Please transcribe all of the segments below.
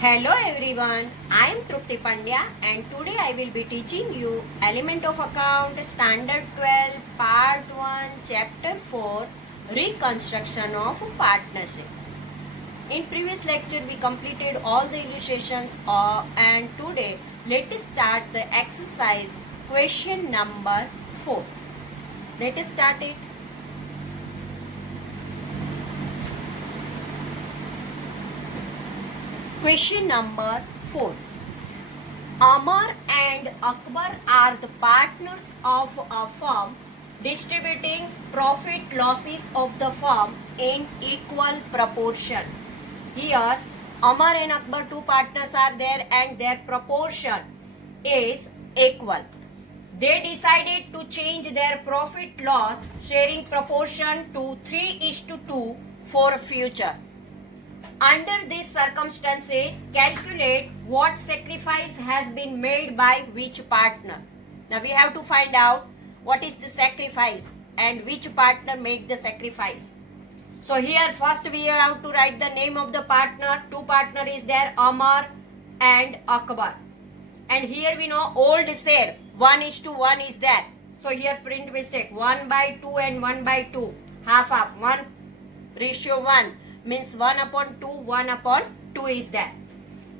Hello everyone, I am Trupti Pandya and today I will be teaching you Element of Account Standard 12 Part 1 Chapter 4 Reconstruction of Partnership. In previous lecture we completed all the illustrations and today let us start the exercise question number 4. Let us start it. Question number 4. Amar and Akbar are the partners of a firm distributing profit losses of the firm in equal proportion. Here Amar and Akbar, two partners are there and their proportion is equal. They decided to change their profit loss sharing proportion to 3:2 for future. Under these circumstances, calculate what sacrifice has been made by which partner. Now we have to find out what is the sacrifice and which partner make the sacrifice. So here first we have to write the name of the partner. Two partner is there, Amar and Akbar. And here we know old share 1:1 is there. So here print mistake 1/2 and 1/2 half 1:1 means 1/2 1/2 is there.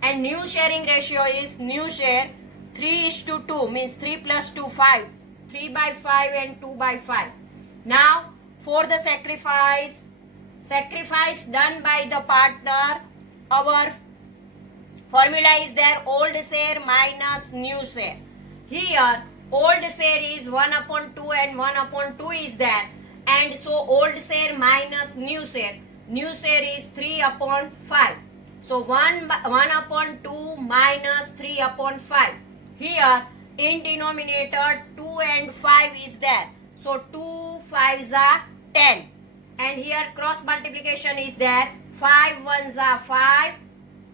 And new sharing ratio is new share 3:2 means 3 plus 2 5 3/5 and 2/5. Now for the sacrifice done by the partner, our formula is there old share minus new share. Here old share is 1/2 and 1/2 is there, and so old share minus new share. New share is 3/5. So 1/2 minus 3/5. Here in denominator 2 and 5 is there. So 2 5s are 10. And here cross multiplication is there. 5 1s are 5.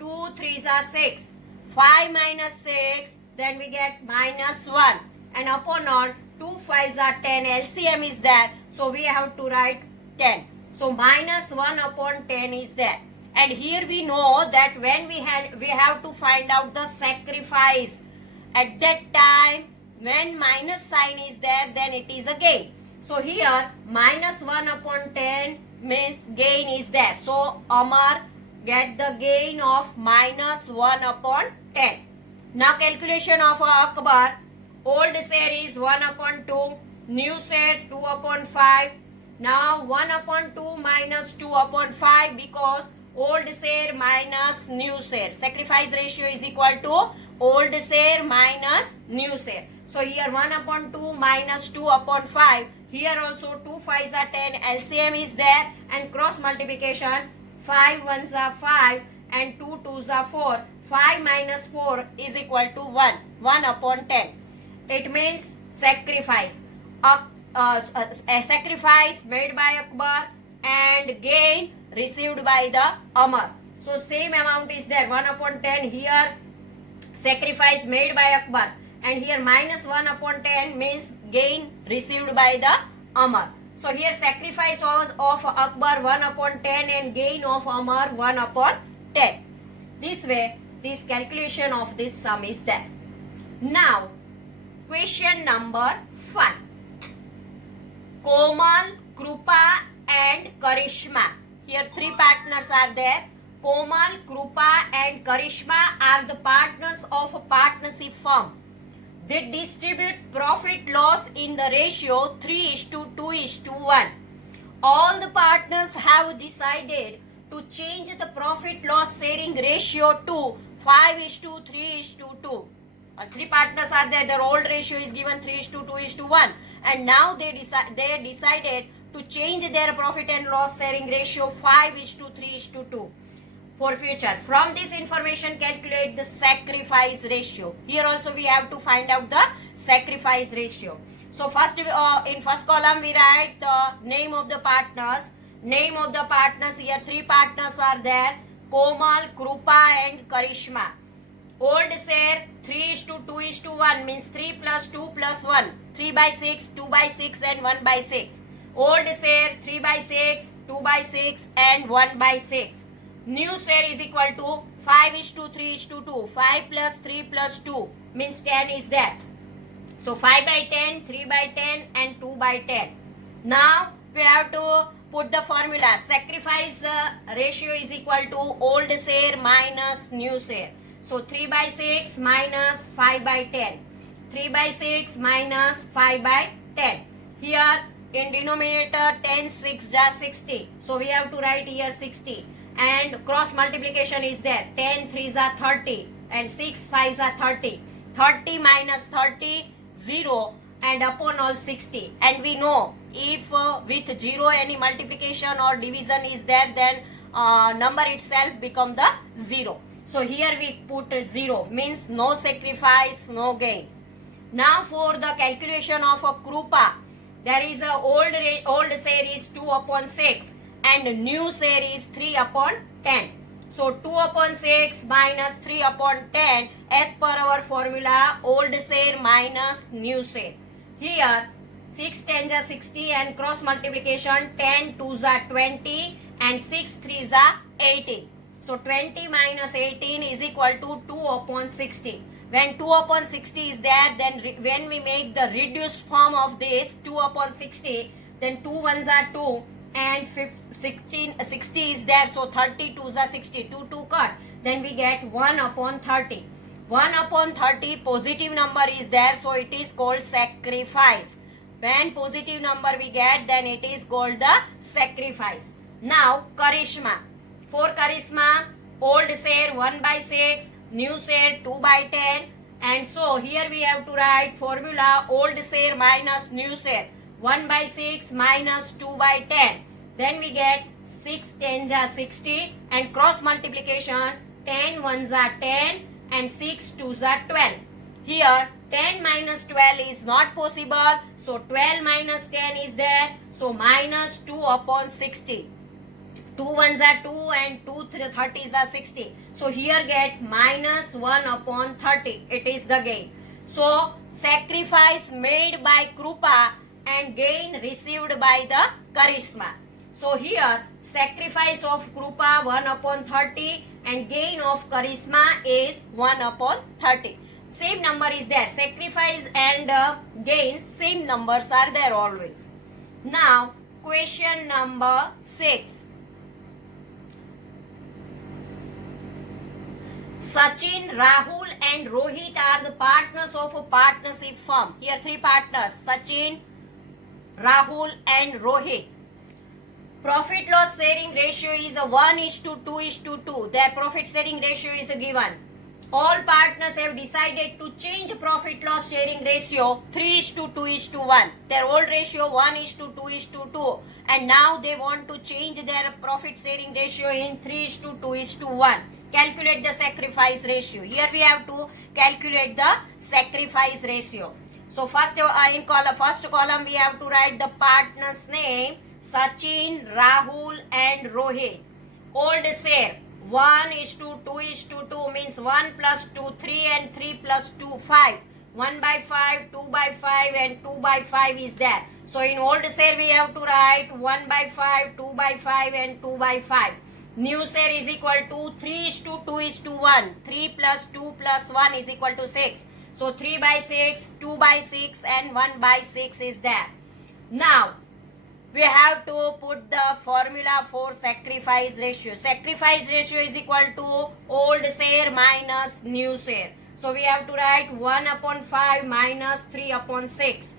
2 3s are 6. 5 minus 6, then we get minus 1. And upon all 2 5s are 10. LCM is there. So we have to write 10. So minus 1/10 is there. And here we know that when we have to find out the sacrifice. At that time when minus sign is there, then it is a gain. So here minus 1/10 means gain is there. So Amar get the gain of minus 1/10. Now calculation of Akbar. Old share is 1/2. New share 2/5. Now 1/2 minus 2/5 because old share minus new share. Sacrifice ratio is equal to old share minus new share. So here 1/2 minus 2/5. Here also 2 5s are 10. LCM is there and cross multiplication 5 1s are 5 and 2 2s are 4. 5 minus 4 is equal to 1. 1/10. It means sacrifice. Sacrifice made by Akbar and gain received by the Amar. So same amount is there 1/10. Here sacrifice made by Akbar and here minus 1/10 means gain received by the Amar. So here sacrifice was of Akbar 1/10 and gain of Amar 1/10. This way this calculation of this sum is there. Now question number 5. Komal, Krupa and Karishma. Here three partners are there. Komal, Krupa and Karishma are the partners of a partnership firm. They distribute profit loss in the ratio 3:2:1. All the partners have decided to change the profit loss sharing ratio to 5:3:2. Three partners are there. Their old ratio is given 3:2:1, and now they decided to change their profit and loss sharing ratio 5:3:2 for future. From this information, calculate the sacrifice ratio. Here also we have to find out the sacrifice ratio. So first in first column we write the name of the partners. Name of the partners, here three partners are there: Komal, Krupa and Karishma. Old share 3:2:1 means 3 plus 2 plus 1. 3/6, 2/6 and 1/6. Old share 3/6, 2/6 and 1/6. new share is equal to 5:3:2. 5 plus 3 plus 2 means 10 is there. So 5 by 10, 3 by 10 and 2 by 10. Now we have to put the formula. Sacrifice ratio is equal to old share minus new share. So 3 by 6 minus 5 by 10. 3 by 6 minus 5 by 10. Here in denominator 10 6 ja 60. So we have to write here 60. And cross multiplication is there. 10 3s are 30 and 6 5s are 30. 30 minus 30, 0 and upon all 60. And we know if with 0 any multiplication or division is there, then number itself become the 0. So here we put 0 means no sacrifice, no gain. Now for the calculation of a Krupa, there is a old share is 2 upon 6 and new share is 3 upon 10. So 2 upon 6 minus 3 upon 10 as per our formula old share minus new share. Here 6 10 are 60 and cross multiplication 10 2s are 20 and 6 3s are 18. So 20 minus 18 is equal to 2 upon 60. When 2 upon 60 is there, then when we make the reduced form of this 2 upon 60, then 2 ones are 2 and 60 is there. So 30 2s are 60. 2 cut. Then we get 1 upon 30. 1 upon 30 positive number is there. So it is called sacrifice. When positive number we get, then it is called the sacrifice. Now Karishma. For Karishma, old share 1 by 6. New share 2 by 10 and so here we have to write formula old share minus new share 1 by 6 minus 2 by 10. Then we get 6 10s are 60 and cross multiplication 10 1s are 10 and 6 2s are 12. Here 10 minus 12 is not possible, so 12 minus 10 is there, so minus 2 upon 60. 2 1s are 2 and 2 30s are 60. So here get minus 1 upon 30. It is the gain. So sacrifice made by Krupa and gain received by the Karishma. So here sacrifice of Krupa 1 upon 30 and gain of Karishma is 1 upon 30. Same number is there. Sacrifice and gains, same numbers are there always. Now question number 6. Sachin, Rahul and Rohit are the partners of a partnership firm. Here 3 partners, Sachin, Rahul and Rohit. Profit loss sharing ratio is a 1:2:2. Their profit sharing ratio is given. All partners have decided to change profit loss sharing ratio 3:2:1. Their old ratio 1:2:2 and now they want to change their profit sharing ratio in 3:2:1. Calculate the sacrifice ratio. Here we have to calculate the sacrifice ratio. So first first column we have to write the partner's name, Sachin, Rahul and Rohit. Old share 1:2:2 means 1 plus 2 3 and 3 plus 2 5. 1 by 5, 2 by 5 and 2 by 5 is there. So in old share we have to write 1 by 5, 2 by 5 and 2 by 5. New share is equal to 3:2:1. 3 plus 2 plus 1 is equal to 6. So 3 by 6, 2 by 6 and 1 by 6 is there. Now we have to put the formula for sacrifice ratio. Sacrifice ratio is equal to old share minus new share. So we have to write 1 upon 5 minus 3 upon 6.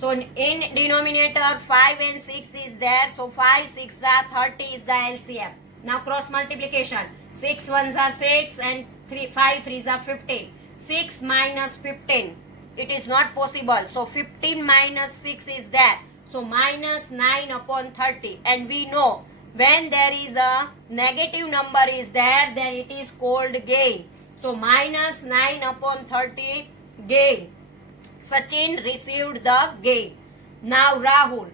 So in denominator 5 and 6 is there. So 5 6 are 30 is the LCM. Now cross multiplication. 6 1s are 6 and 5 3s are 15. 6 minus 15. It is not possible. So 15 minus 6 is there. So minus 9 upon 30. And we know when there is a negative number is there, then it is called gain. So minus 9 upon 30 gain. Sachin received the gain. Now Rahul.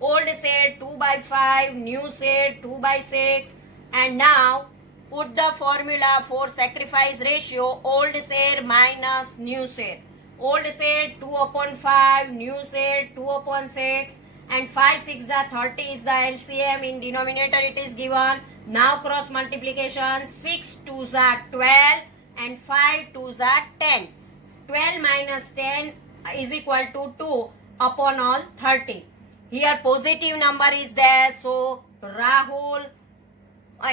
Old share 2 by 5, new share 2 by 6. And now put the formula for sacrifice ratio, old share minus new share. Old share 2 upon 5, new share 2 upon 6 and 5 6 are 30 is the LCM. In denominator it is given. Now cross multiplication, 6 2s are 12 and 5 2s are 10. 12 minus 10 is equal to 2 upon all 30. Here positive number is there, so Rahul,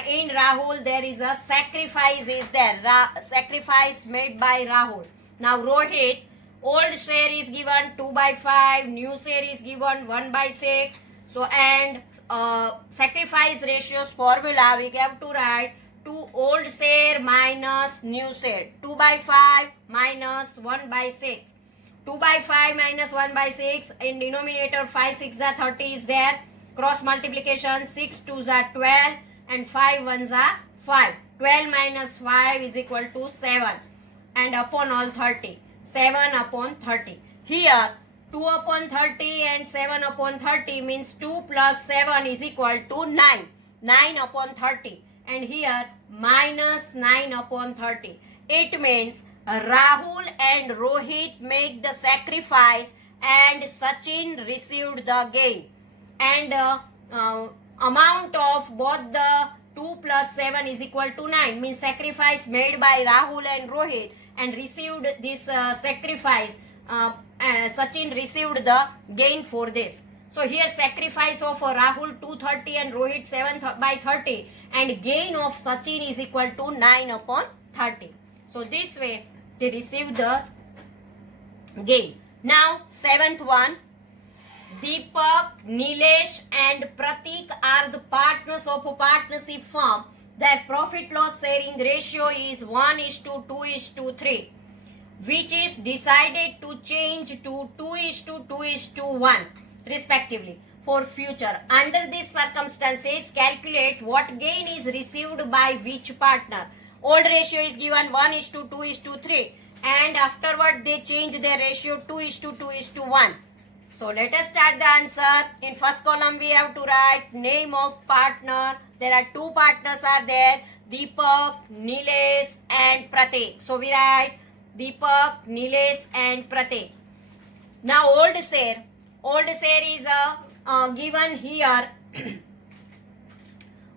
in Rahul there is a sacrifice is there, sacrifice made by Rahul. Now Rohit, old share is given 2 by 5, new share is given 1 by 6. So and sacrifice ratios formula we have to write 2 old share minus new share, 2 by 5 minus 1 by 6. 2 by 5 minus 1 by 6, in denominator 5 6 are 30 is there. Cross multiplication, 6 2s are 12 and 5 1s are 5. 12 minus 5 is equal to 7 and upon all 30. 7 upon 30. Here 2 upon 30 and 7 upon 30 means 2 plus 7 is equal to 9. 9 upon 30. And here minus 9 upon 30. It means Rahul and Rohit make the sacrifice and Sachin received the gain. And amount of both the 2 plus 7 is equal to 9. Means sacrifice made by Rahul and Rohit and received this sacrifice. Sachin received the gain for this. So here sacrifice of Rahul 230 and Rohit 7 by 30 and gain of Sachin is equal to 9 upon 30. So this way they received the gain. Now seventh one, Deepak, Nilesh and Pratik are the partners of a partnership firm. Their profit loss sharing ratio is 1:2:3, which is decided to change to 2:2:1 respectively for future. Under these circumstances, calculate what gain is received by which partner. Old ratio is given 1:2:3 and afterward they change their ratio 2:2:1. So let us start the answer. In first column we have to write name of partner. There are two partners are there, Deepak, Nilesh and Pratik. So we write Deepak, Nilesh and Pratik. Now old share is given here.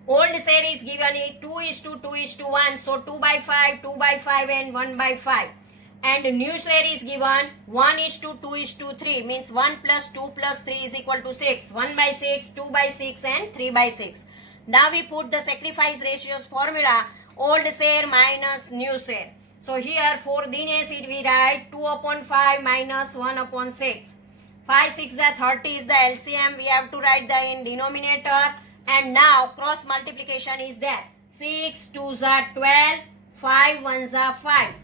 Old share is given 2:2:1. So 2 by 5, 2 by 5 and 1 by 5. And new share is given 1:2:3 means 1 plus 2 plus 3 is equal to 6. 1 by 6, 2 by 6 and 3 by 6. Now we put the sacrifice ratios formula, old share minus new share. So here for Dinesh we write 2 upon 5 minus 1 upon 6. 5 6 are 30 is the LCM. We have to write the in denominator. And now cross multiplication is there. 6 2s are 12, 5 1s are 5.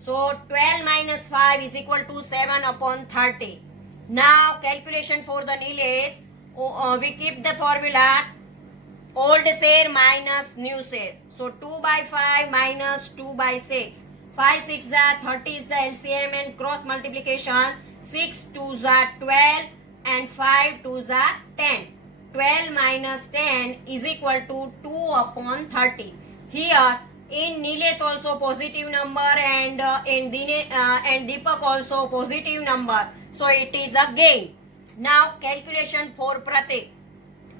So 12 minus 5 is equal to 7 upon 30. Now calculation for the Nilesh. We keep the formula old share minus new share. So 2 by 5 minus 2 by 6. 5 6 are 30 is the LCM and cross multiplication. 6 2s are 12 and 5 2s are 10. 12 minus 10 is equal to 2 upon 30. Here in Nilesh also positive number and in Deepak also positive number. So it is a gain. Now calculation for Pratik.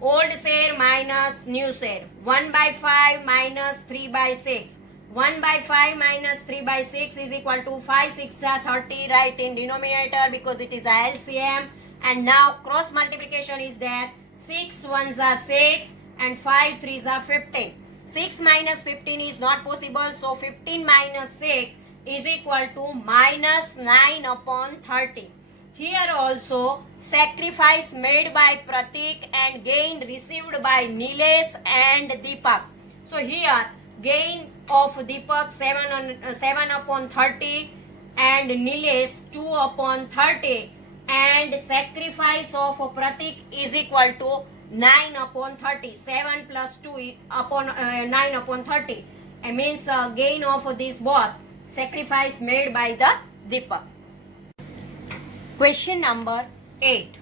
Old share minus new share. 1 by 5 minus 3 by 6. 1 by 5 minus 3 by 6 is equal to 5 6 are 30, right in denominator because it is a LCM. And now cross multiplication is there. 6 1s are 6 and 5 3s are 15. 6 minus 15 is not possible. So 15 minus 6 is equal to minus 9 upon 30. Here also sacrifice made by Pratik and gain received by Nilesh and Deepak. So here gain of Deepak 7 upon 30 and Nilesh 2 upon 30 and sacrifice of Pratik is equal to 9 upon 30. 7 plus 2 upon 9 upon 30. It means gain of this both sacrifice made by the Deepak. Question number 8.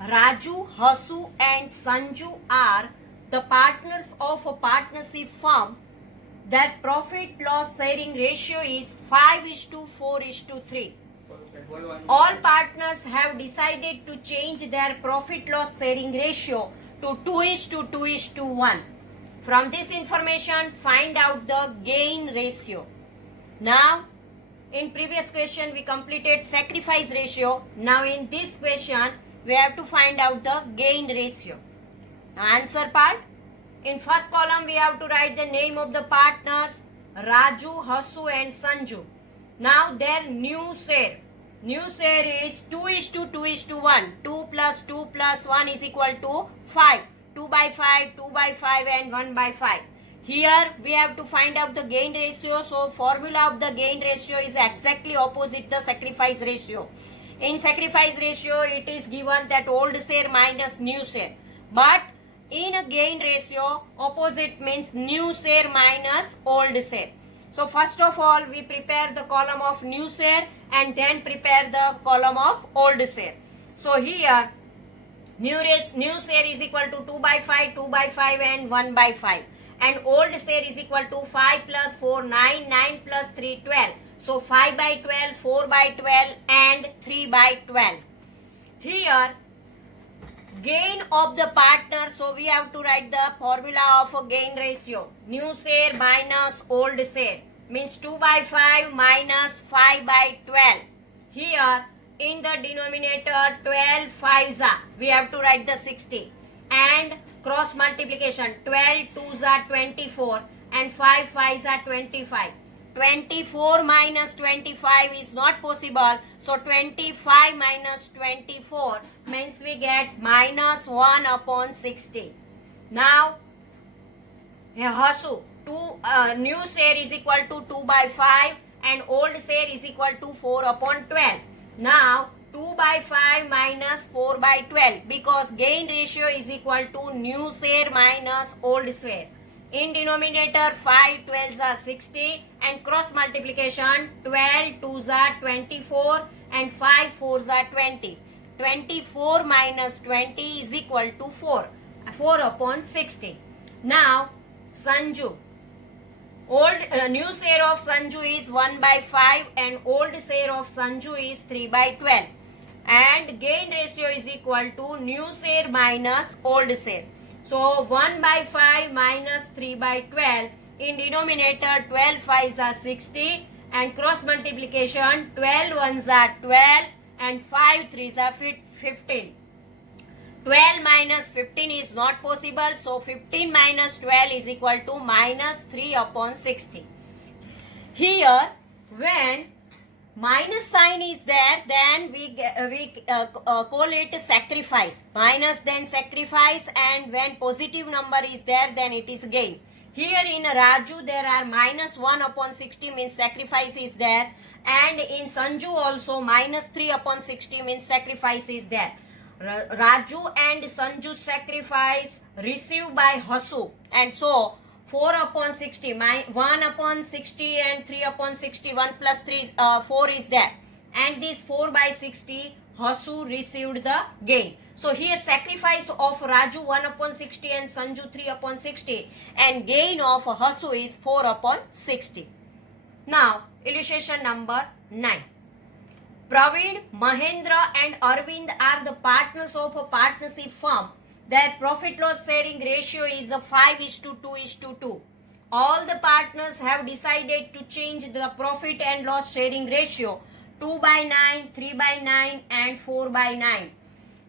Raju, Hasu and Sanju are the partners of a partnership firm. Their profit loss sharing ratio is 5:4:3. All partners have decided to change their profit loss sharing ratio to 2:2:1. From this information, find out the gain ratio. Now, in previous question, we completed sacrifice ratio. Now, in this question, we have to find out the gain ratio. Now, answer part. In first column, we have to write the name of the partners, Raju, Hasu and Sanju. Now, their new share. New share is 2:2:1. 2 plus 2 plus 1 is equal to 5. 2 by 5, 2 by 5 and 1 by 5. Here we have to find out the gain ratio. So formula of the gain ratio is exactly opposite the sacrifice ratio. In sacrifice ratio it is given that old share minus new share. But in a gain ratio opposite means new share minus old share. So first of all we prepare the column of new share and then prepare the column of old share. So here new share is equal to 2 by 5, 2 by 5 and 1 by 5. And old share is equal to 5 plus 4, 9, 9 plus 3, 12. So 5 by 12, 4 by 12 and 3 by 12. Here, gain of the partner, so we have to write the formula of a gain ratio. New share minus old share means 2 by 5 minus 5 by 12. Here, in the denominator 12 5s are, we have to write the 60. And cross multiplication 12 2s are 24 and 5 5s are 25. 24 minus 25 is not possible. So 25 minus 24 means we get minus 1 upon 60. Now Hasu, new share is equal to 2 by 5 and old share is equal to 4 upon 12. Now 2 by 5 minus 4 by 12 because gain ratio is equal to new share minus old share. In denominator 5 12s are 60 and cross multiplication 12 2s are 24 and 5 4s are 20. 24 minus 20 is equal to 4. 4 upon 60. Now Sanju. New share of Sanju is 1 by 5 and old share of Sanju is 3 by 12. And gain ratio is equal to new share minus old share. So 1 by 5 minus 3 by 12. In denominator 12 5s are 60 and cross multiplication 12 1s are 12 and 5 3s are 15. 12 minus 15 is not possible. So 15 minus 12 is equal to minus 3 upon 60. Here when minus sign is there, then we call it sacrifice. Minus then sacrifice, and when positive number is there, then it is gain. Here in Raju there are minus 1 upon 60 means sacrifice is there, and in Sanju also minus 3 upon 60 means sacrifice is there. Raju and Sanju sacrifice received by Hasu, and so 4 upon 60, 1 upon 60 and 3 upon 60, 1 plus 3, 4 is there. And this 4 by 60, Hasu received the gain. So here sacrifice of Raju 1 upon 60 and Sanju 3 upon 60 and gain of Hasu is 4 upon 60. Now illustration number 9. Praveen, Mahendra and Arvind are the partners of a partnership firm. Their profit loss sharing ratio is a 5:2:2. All the partners have decided to change the profit and loss sharing ratio 2 by 9, 3 by 9 and 4 by 9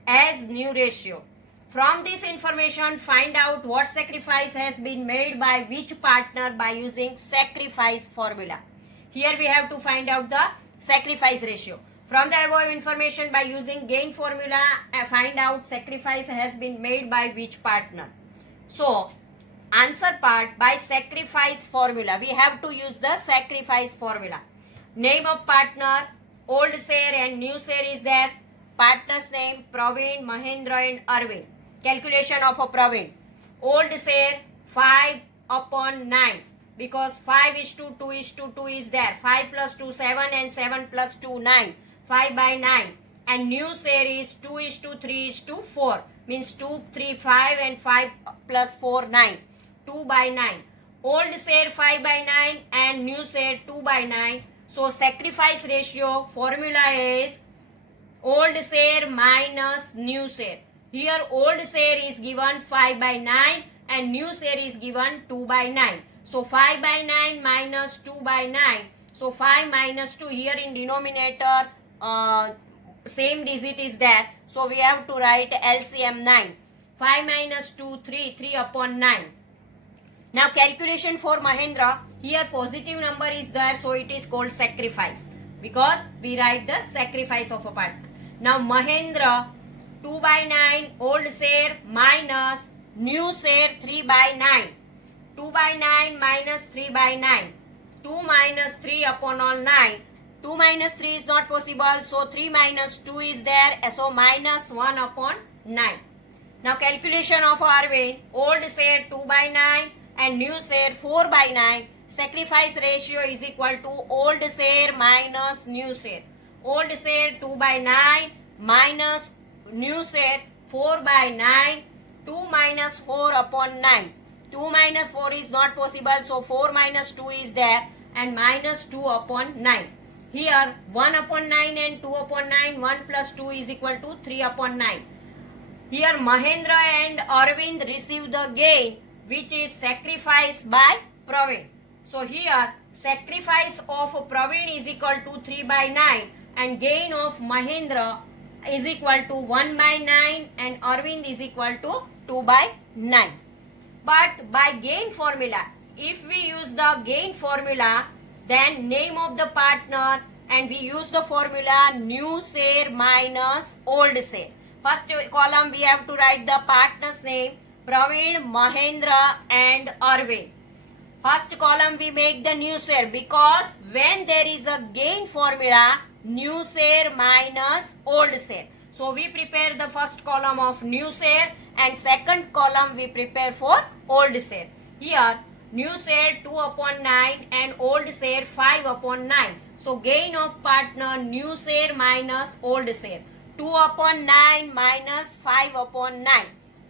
as new ratio. From this information, find out what sacrifice has been made by which partner by using sacrifice formula. Here we have to find out the sacrifice ratio. From the above information, by using gain formula, find out sacrifice has been made by which partner. So, answer part by sacrifice formula. We have to use the sacrifice formula. Name of partner, old share and new share is there. Partner's name, Praveen, Mahendra and Arvind. Calculation of a Praveen. Old share, 5 upon 9. Because 5:2:2 is there. 5 plus 2, 7 and 7 plus 2, 9. 5 by 9 and new share is 2:3:4 means 2, 3, 5 and 5 plus 4, 9. 2 by 9. Old share 5 by 9 and new share 2 by 9. So sacrifice ratio formula is old share minus new share. Here old share is given 5 by 9, and new share is given 2 by 9. So 5 by 9 minus 2 by 9. So 5 minus 2 here in denominator same digit is there. So we have to write LCM 9. 5 minus 2 3, 3 upon 9. Now calculation for Mahendra, here positive number is there, so it is called sacrifice because we write the sacrifice of a partner. Now Mahendra 2 by 9 old share minus new share 3 by 9. 2 by 9 minus 3 by 9. 2 minus 3 upon all 9. 2 minus 3 is not possible, so 3 minus 2 is there, so minus 1 upon 9. Now calculation of Arvind, old share 2 by 9 and new share 4 by 9. Sacrifice ratio is equal to old share minus new share. Old share 2 by 9 minus new share 4 by 9. 2 minus 4 upon 9. 2 minus 4 is not possible, so 4 minus 2 is there and minus 2 upon 9. Here 1 upon 9 and 2 upon 9, 1 plus 2 is equal to 3 upon 9. Here Mahendra and Arvind receive the gain which is sacrificed by Praveen. So here sacrifice of Praveen is equal to 3 by 9 and gain of Mahendra is equal to 1 by 9 and Arvind is equal to 2 by 9. But by gain formula, if we use the gain formula, then name of the partner and we use the formula new share minus old share. First column we have to write the partner's name, Praveen, Mahendra and Arvind. First column we make the new share because when there is a gain formula, new share minus old share. So we prepare the first column of new share and second column we prepare for old share. Here new share 2 upon 9 and old share 5 upon 9. So gain of partner new share minus old share. 2 upon 9 minus 5 upon 9.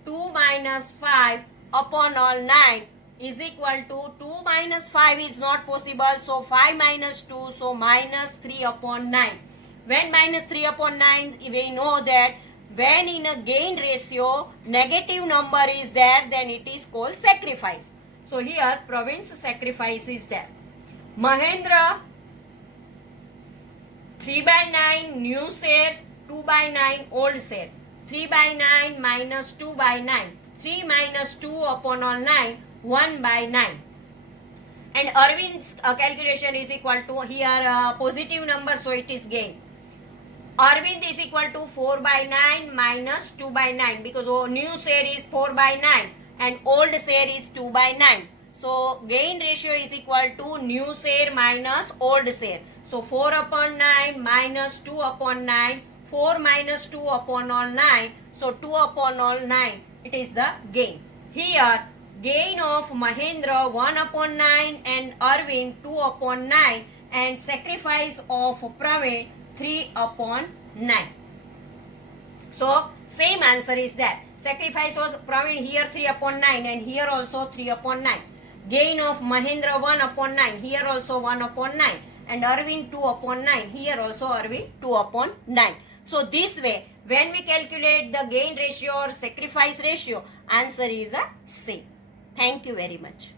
2 minus 5 upon all 9 is equal to 2 minus 5 is not possible. So 5 minus 2, so minus 3 upon 9. When minus 3 upon 9, we know that when in a gain ratio negative number is there, then it is called sacrifice. So here Praveen's sacrifice is there. Mahendra 3 by 9 new share, 2 by 9 old share. 3 by 9 minus 2 by 9. 3 minus 2 upon all 9, 1 by 9. And Arvind's calculation is equal to here positive number, so it is gain. Arvind is equal to 4 by 9 minus 2 by 9 because new share is 4 by 9 and old share is 2 by 9. So gain ratio is equal to new share minus old share. So 4 upon 9 minus 2 upon 9. 4 minus 2 upon all 9. So 2 upon all 9. It is the gain. Here gain of Mahendra 1 upon 9 and Arvind 2 upon 9 and sacrifice of Praveen 3 upon 9. So same answer is that. Sacrifice was Praveen here 3 upon 9 and here also 3 upon 9. Gain of Mahendra 1 upon 9, here also 1 upon 9 and Arvind 2 upon 9, here also Arvind 2 upon 9. So this way, when we calculate the gain ratio or sacrifice ratio, answer is a same. Thank you very much.